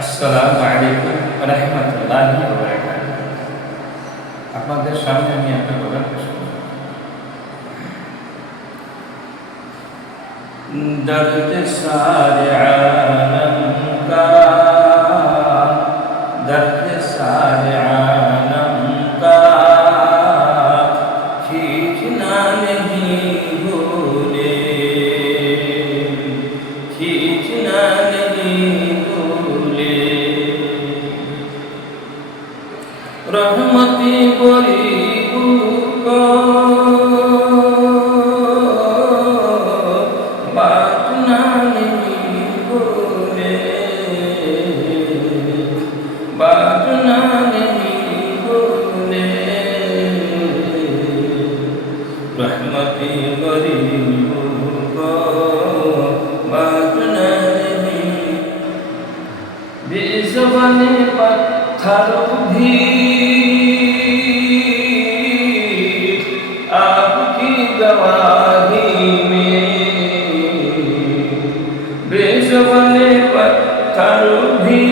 আসসালামু আলাইকুম ওয়া রাহমাতুল্লাহি ওয়া বারাকাতুহু। আপনাদের সামনে আমি একটা কথা পেশ করব। दर्द सारे आलम का दर्द सारे आलम का खींचना नहीं भूले खींचना नहीं भूले रहमती गरीब को बांटना नहीं भूले बांटना नहीं भूले रहमती गरीब को बांटना नहीं बेज़बाने पत्थर भी आपकी गवाही में बेज़बाने पत्थर भी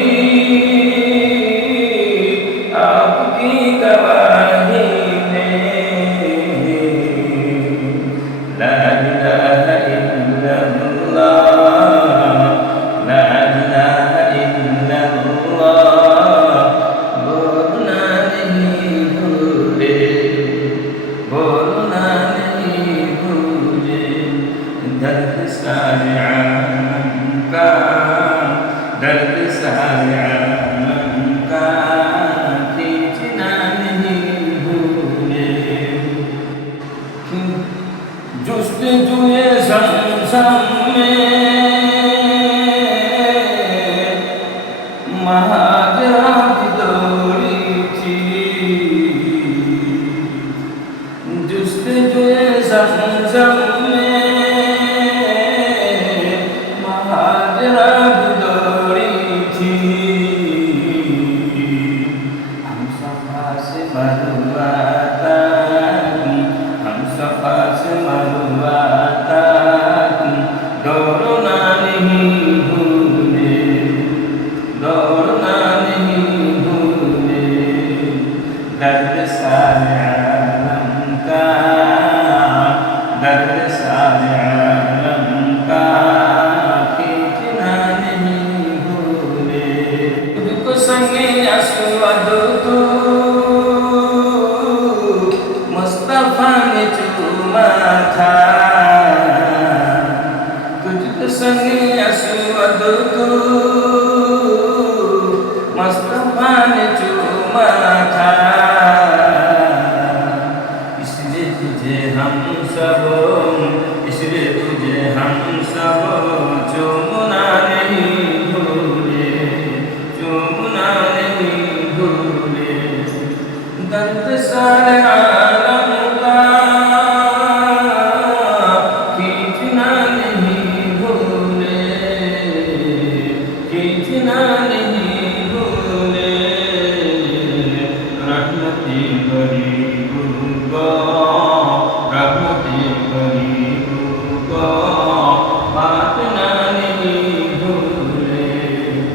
आपकी गवाही में ला इलाहा इल्लल्लाह ला इलाहा इल्लल्लाह बोलना नहीं भूले बोलना नहीं भूले दर्द सारे आलम का दर्द सारे आलम का खींचना नहीं भूले जुस्तजुए ज़मज़म में महाजरा की दौड़ी थी जुस्तजुए ज़मज़म में महाजरा की दौड़ी थी हम सफ़ा से मरवा हम सफ़ा से मरवा दौड़ना नहीं भूले दौड़ना नहीं भूले दर्द सारे आलम का दर्द सारे आलम का खींचना नहीं भूले तुझको संगे अस्वद तू मुस्तफा ने चूमा था तुझको संगे अस्वद तू मुस्तफा ने चूमा था इसलिए तुझे हम सब चूमना नहीं भूले चूमना नहीं भूले दर्द सारे आलम का खींचना नहीं भूले खींचना नहीं भूले रहमती गरीब को